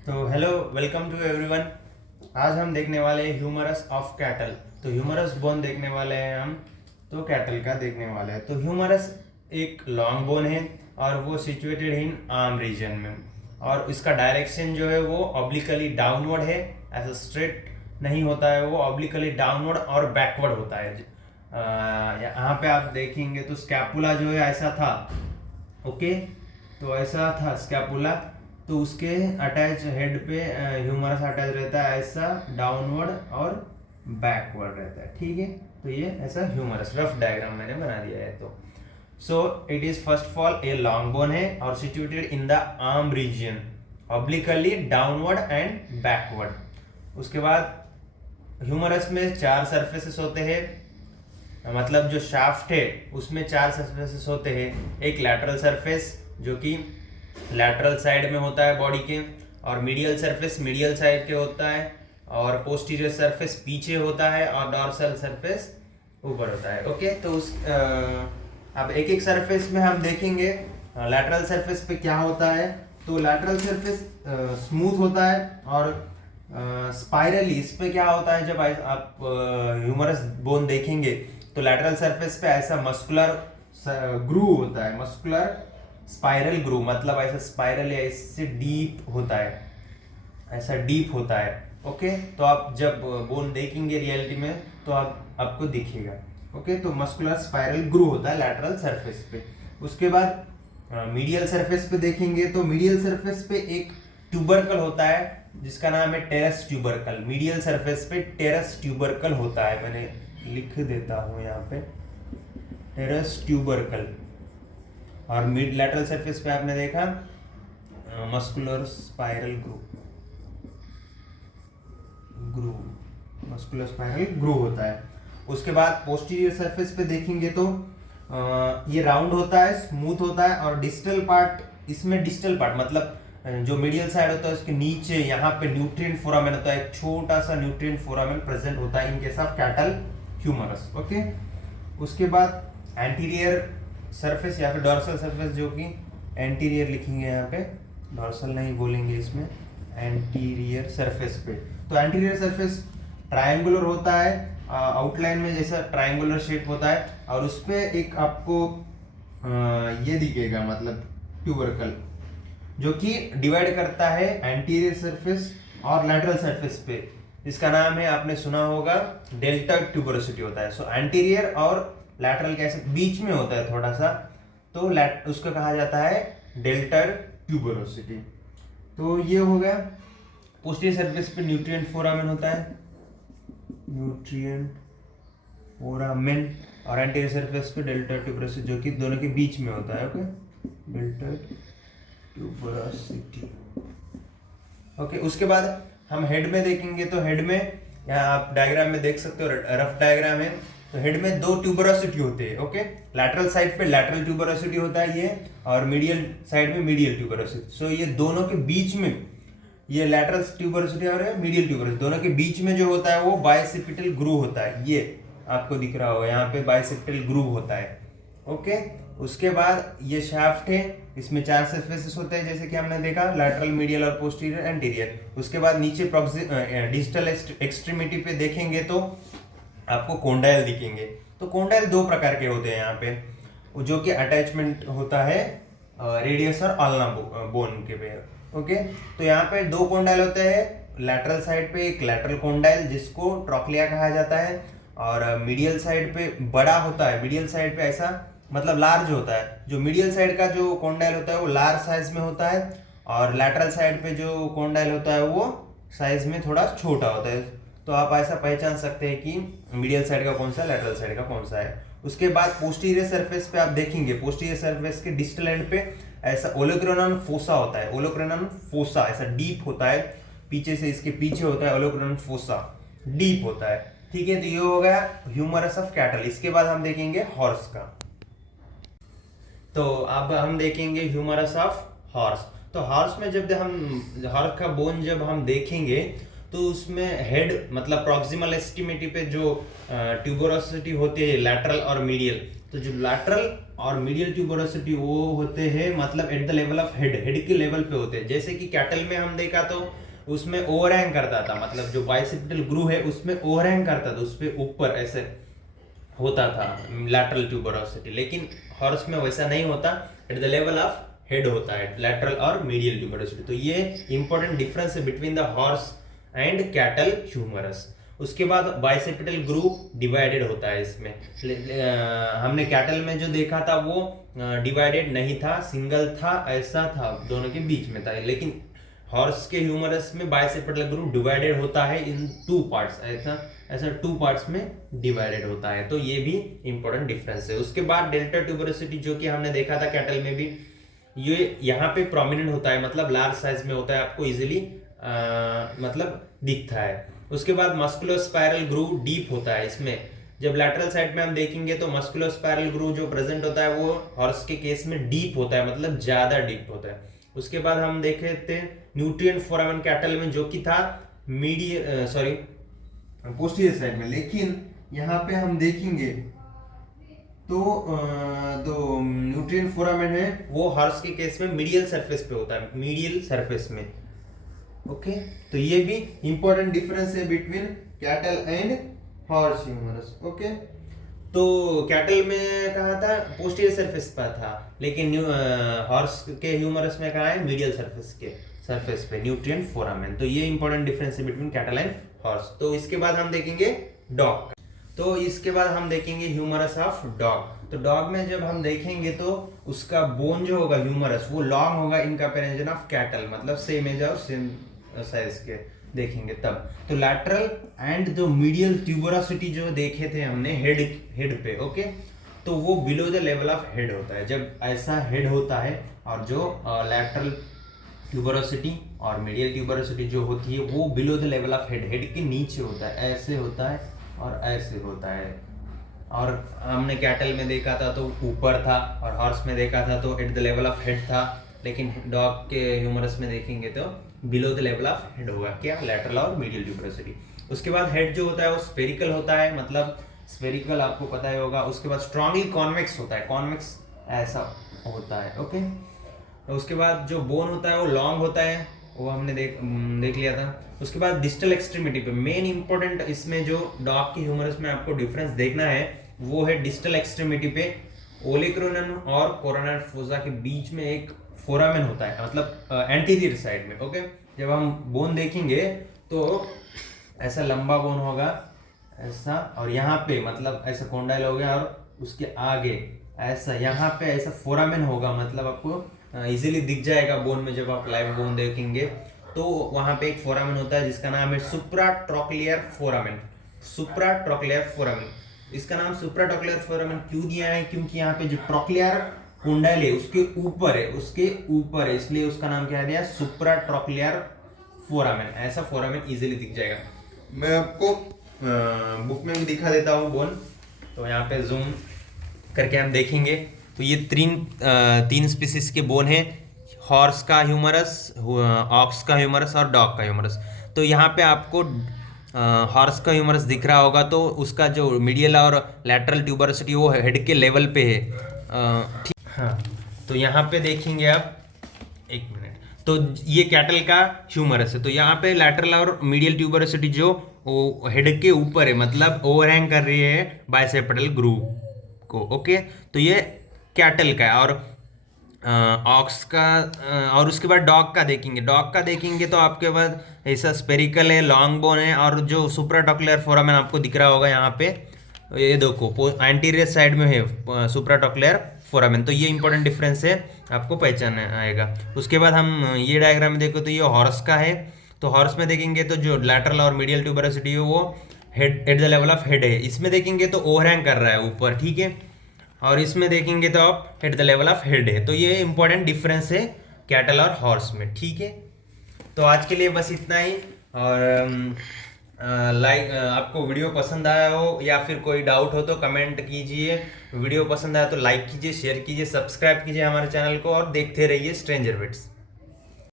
तो hello, welcome to everyone. आज हम देखने वाले हैं ह्यूमरस ऑफ कैटल। तो ह्यूमरस बोन देखने वाले हैं हम, तो कैटल का देखने वाले हैं। तो ह्यूमरस एक लॉन्ग बोन है और वो सिचुएटेड इन आर्म रीजन में, और इसका डायरेक्शन जो है वो ऑब्लिकली डाउनवर्ड है, ऐसा स्ट्रेट नहीं होता है, वो ऑब्लिकली डाउनवर्ड और बैकवर्ड होता है। यहाँ पे आप देखेंगे तो स्कैपुला जो है ऐसा था, ओके, तो ऐसा था स्कैपुला। तो उसके अटैच हेड पे ह्यूमरस अटैच रहता है, ऐसा डाउनवर्ड और बैकवर्ड रहता है, ठीक है। तो ये ऐसा ह्यूमरस रफ डायग्राम मैंने बना दिया है। तो so it is first of all a long bone है और situated in the arm region, obliquely downward and backward. उसके बाद ह्यूमरस में चार सरफेसेस होते हैं, मतलब जो शाफ्ट है उसमें चार सरफेसेस होते हैं। एक लैटरल सरफेस जो कि लैटरल साइड में होता है बॉडी के, और मीडियल सरफेस मीडियल साइड के होता है, और पोस्टीरियर सरफेस पीछे होता है, और डॉर्सल सरफेस ऊपर होता है, ओके। तो उस अब एक एक सरफेस में हम देखेंगे लैटरल सरफेस पे क्या होता है। तो लैटरल सरफेस स्मूथ होता है, और स्पाइरली इस पे क्या होता है, जब आप ह्यूमरस बोन देखेंगे तो लैटरल सरफेस पे ऐसा मस्कुलर ग्रू होता है, मस्कुलर स्पाइरल ग्रू, मतलब ऐसा स्पाइरल या इससे डीप होता है, ऐसा डीप होता है, ओके। तो आप जब बोन देखेंगे रियलिटी में तो आपको दिखेगा, ओके। तो मस्कुलर स्पाइरल ग्रू होता है लैटरल सरफेस पे। उसके बाद मीडियल सरफेस पे देखेंगे तो मीडियल सरफेस पे एक ट्यूबरकल होता है जिसका नाम है टेरस ट्यूबरकल। मीडियल सरफेस पे टेरस ट्यूबरकल होता है, मैंने लिख देता हूँ यहाँ पे, टेरस ट्यूबरकल। और मिड लैटरल सरफेस पे आपने देखा मस्कुलर स्पाइरल ग्रू मस्कुलर स्पाइरल ग्रू होता है। उसके बाद पोस्टीरियर सरफेस पे देखेंगे तो ये राउंड होता है, स्मूथ होता है, और डिस्टल पार्ट, इसमें डिस्टल पार्ट मतलब जो मीडियल साइड होता है उसके नीचे यहाँ पे न्यूट्रिएंट फोरामेन होता है, एक छोटा सा न्यूट्रिएंट फोरामेन प्रेजेंट होता है in case of cattle humerus, okay. उसके बाद एंटीरियर सरफेस या फिर डॉर्सल सरफेस, जो कि एंटीरियर लिखेंगे यहाँ पे, डॉर्सल नहीं बोलेंगे इसमें, एंटीरियर सरफेस पे। तो एंटीरियर सरफेस ट्रायंगुलर होता है, आउटलाइन में जैसा ट्रायंगुलर शेप होता है, और उस पे एक आपको ये दिखेगा, मतलब ट्यूबरकल, जो कि डिवाइड करता है एंटीरियर सरफेस और लैटरल सरफेस पे। इसका नाम है, आपने सुना होगा, डेल्टा ट्यूबरोसिटी होता है। सो एंटीरियर और लैटरल कैसे बीच में होता है थोड़ा सा, तो उसको कहा जाता है डेल्टर ट्यूबरोसिटी। तो ये हो गया। पोस्टीरियर सरफेस पे न्यूट्रिएंट फोरामेन होता है, न्यूट्रिएंट फोरामेन, और एंटीरियर सरफेस पे डेल्टर ट्यूबरोसिटी जो कि दोनों के बीच में होता है, ओके, डेल्टर ट्यूबरोसिटी, ओके। उसके बाद हम हेड में देखेंगे तो हेड में, यहाँ आप डायग्राम में देख सकते हो, रफ डायग्राम है। तो हेड में दो ट्यूबरोसिटी होते हैं, ओके। लैटरल साइड पे लैटरल ट्यूबरोसिटी होता है ये, और मीडियल साइड में मीडियल ट्यूबरोसिटी। सो ये दोनों के बीच में, ये लैटरल ट्यूबरोसिटी और मीडियल ट्यूबरोसिटी, दोनों के बीच में जो होता है वो बाइसेप्टल ग्रूव होता है। ये आपको दिख रहा होगा यहाँ पे, बाइसेप्टल ग्रूव होता है, ओके। उसके बाद ये शाफ्ट है, इसमें चार सरफेसेस होते हैं जैसे कि हमने देखा, लैटरल, मीडियल और पोस्टीरियर, एंटीरियर। उसके बाद नीचे डिस्टल एक्सट्रीमिटी पे देखेंगे तो आपको कोंडाइल दिखेंगे। तो कोंडाइल दो प्रकार के होते हैं यहाँ पे, जो कि अटैचमेंट होता है रेडियस और अल्ना बोन के पे, ओके। तो यहाँ पे दो कोंडाइल होते हैं, लैटरल साइड पे एक लैटरल कोंडाइल जिसको ट्रोक्लिया कहा जाता है, और मीडियल साइड पे बड़ा होता है, मीडियल साइड पे ऐसा मतलब लार्ज होता है। जो मीडियल साइड का जो कोंडाइल होता है वो लार्ज साइज में होता है, और लैटरल साइड पे जो कोंडाइल होता है वो साइज में थोड़ा छोटा होता है। तो आप ऐसा पहचान सकते हैं कि मीडियल साइड का कौन सा, लैटरल साइड का कौन सा है। उसके बाद पोस्टीरियर सरफेस पे आप देखेंगे, पोस्टीरियर सरफेस के डिस्टल एंड पे ऐसा ओलोक्रेनन फोसा होता है, ओलोक्रेनन फोसा ऐसा डीप होता है, पीछे से इसके पीछे होता है ओलोक्रेनन फोसा, डीप होता है, ठीक है। तो ये हो गया ह्यूमरस ऑफ कैटल। इसके बाद हम देखेंगे हॉर्स का। तो अब हम देखेंगे ह्यूमरस ऑफ हॉर्स। तो हॉर्स में जब हम हॉर्स का बोन जब हम देखेंगे तो उसमें हेड मतलब प्रॉक्सिमल एक्सट्रीमिटी पे जो ट्यूबरोसिटी होती है लैटरल और मीडियल, तो जो लैटरल और मीडियल ट्यूबरोसिटी वो होते हैं मतलब eight the level of head के लेवल पे होते हैं। जैसे कि कैटल में हम देखा तो उसमें ओवरहैंग करता था, मतलब जो बाइसेप्टल ग्रूव है उसमें ओवरहैंग करता था, उस पे ऊपर ऐसे होता था लैटरल ट्यूबरोसिटी। लेकिन हॉर्स में वैसा नहीं होता, at the level of head होता है लैटरल और मीडियल ट्यूबरोसिटी। तो ये इंपॉर्टेंट डिफरेंस है between the horse and cattle humerus. उसके बाद बाइसेप्टल ग्रूव डिवाइडेड होता है इसमें। हमने कैटल में जो देखा था वो डिवाइडेड नहीं था, सिंगल था, ऐसा था, दोनों के बीच में था। लेकिन हॉर्स के ह्यूमरस में बाइसेप्टल ग्रूव डिवाइडेड होता है इन 2 पार्ट्स, ऐसा 2 पार्ट्स में डिवाइडेड होता है। तो ये भी इंपॉर्टेंट डिफरेंस है। उसके बाद डेल्टा ट्यूबरोसिटी जो कि हमने देखा था कैटल में भी, ये यहाँ पे प्रोमिनेंट होता है, मतलब लार्ज साइज में होता है, आपको इजीली मतलब दिखता है। उसके बाद मस्कुलोस्पाइरल ग्रूव डीप होता है इसमें। जब लैटरल साइड में हम देखेंगे तो मस्कुलोस्पाइरल ग्रूव जो प्रेजेंट होता है वो हॉर्स के केस में डीप होता है, मतलब ज्यादा डीप होता है। उसके बाद हम देखे थे न्यूट्रिएंट फोरामेन कैटल में जो कि था पोस्टीरियर साइड में। लेकिन यहाँ पे हम देखेंगे तो न्यूट्रिएंट फोरामेन है वो हॉर्स के केस में मीडियल सरफेस पे होता है, मीडियल सरफेस में। ओके, तो ये भी इंपॉर्टेंट डिफरेंस है between cattle and horse humerus. Okay, तो कैटल में कहा था पोस्टीरियर सरफेस पर था, लेकिन हॉर्स के ह्यूमरस में कहा है मीडियल सरफेस पे न्यूट्रिएंट फोरामेन। तो ये इंपॉर्टेंट डिफरेंस है बिटवीन कैटल एंड हॉर्स। तो इसके बाद हम देखेंगे डॉग। तो इसके बाद हम देखेंगे ह्यूमरस ऑफ डॉग। तो डॉग में जब हम देखेंगे तो उसका बोन जो होगा ह्यूमरस वो लॉन्ग होगा इन कंपैरिजन ऑफ कैटल, मतलब सेम एज और सेम साइज के देखेंगे तब। तो लैटरल एंड जो मीडियल ट्यूबरोसिटी जो देखे थे हमने हेड पे, ओके, तो वो below the level of head होता है। जब ऐसा हेड होता है और जो लैटरल ट्यूबरोसिटी और मीडियल ट्यूबरोसिटी जो होती है वो below the level of head के नीचे होता है, ऐसे होता है और ऐसे होता है। और हमने कैटल में देखा था तो ऊपर था और हॉर्स में देखा था तो eight the level of head था। लेकिन डॉग के ह्यूमरस में देखेंगे तो below the level of head होगा, क्या, लैटरल और मीडियल ट्यूबरोसिटी। उसके बाद हेड जो होता है वो स्फेरिकल होता है, मतलब स्फेरिकल आपको पता ही होगा। उसके बाद स्ट्रांगली कॉन्वेक्स होता है, कॉन्वेक्स ऐसा होता है। ओके, उसके बाद जो बोन होता है वो लॉन्ग होता है, वो हमने देख लिया था। उसके बाद डिस्टल एक्सट्रीमिटी पे मेन इंपॉर्टेंट इसमें जो डॉग के ह्यूमरस में आपको डिफरेंस देखना है वो है डिस्टल एक्सट्रीमिटी पे ओलिक्रोनन और कोरोनल फोसा के बीच में एक फोरामेन होता है, मतलब एंटीरियर साइड में। ओके, जब हम बोन देखेंगे तो ऐसा लंबा बोन होगा ऐसा, और यहाँ पे मतलब ऐसा कोंडाइल हो गया, और उसके आगे ऐसा यहाँ पे ऐसा फोरामेन होगा, मतलब आपको इजीली दिख जाएगा बोन में जब आप लाइव बोन देखेंगे। तो वहाँ पे एक फोरामेन होता है जिसका नाम है सुप्राट्रोक्लियर फोरामेन। सुप्राट्रोक्लियर फोरामेन, इसका नाम सुप्राट्रोक्लियर फोरामेन क्यों दिया है, क्योंकि यहाँ पे जो ट्रोक्लियर कुंडल है उसके ऊपर है, इसलिए उसका नाम क्या दिया, सुप्राट्रोक्लियर फोरामेन। ऐसा फोरामेन इजीली दिख जाएगा। मैं आपको बुक में भी दिखा देता हूँ बोन, तो यहाँ पे जूम करके हम देखेंगे तो ये तीन स्पीसीज के बोन हैं, हॉर्स का ह्यूमरस, ऑक्स का ह्यूमरस और डॉग का ह्यूमरस। तो यहाँ पे आपको हॉर्स का ह्यूमरस दिख रहा होगा तो उसका जो मीडियल और लैटरल ट्यूबरोसिटी वो हेड के लेवल पे है, ठीक। हाँ, तो यहाँ पे देखेंगे आप, एक मिनट, तो ये कैटल का ह्यूमरस है। तो यहाँ पे लैटरल और मीडियल ट्यूबरोसिटी जो वो हेड के ऊपर है, मतलब ओवरहैंग कर रही है बाइसेप्टल ग्रूव को। ओके, तो ये कैटल का है। और ऑक्स का और उसके बाद डॉग का देखेंगे तो आपके पास ऐसा स्पेरिकल है, लॉन्ग बोन है, और जो सुप्राट्रोक्लियर फोरामेन आपको दिख रहा होगा यहाँ पे, ये देखो एंटीरियर साइड में है सुप्राट्रोक्लियर फोरामेन। तो ये इंपॉर्टेंट डिफरेंस है, आपको पहचान आएगा। उसके बाद हम ये डायग्राम में देखो तो ये हॉर्स का है। तो हॉर्स में देखेंगे तो जो लैटरल और मीडियल ट्यूबरोसिटी है वो head at the level of head है। इसमें देखेंगे तो ओवरहैंग कर रहा है ऊपर, ठीक है, और इसमें देखेंगे तो आप eight the level of head है। तो ये इंपॉर्टेंट डिफरेंस है कैटल और हॉर्स में, ठीक है। तो आज के लिए बस इतना ही। और आपको वीडियो पसंद आया हो या फिर कोई डाउट हो तो कमेंट कीजिए। वीडियो पसंद आया तो लाइक कीजिए, शेयर कीजिए, सब्सक्राइब कीजिए हमारे चैनल को, और देखते रहिए स्ट्रेंजर बिट्स।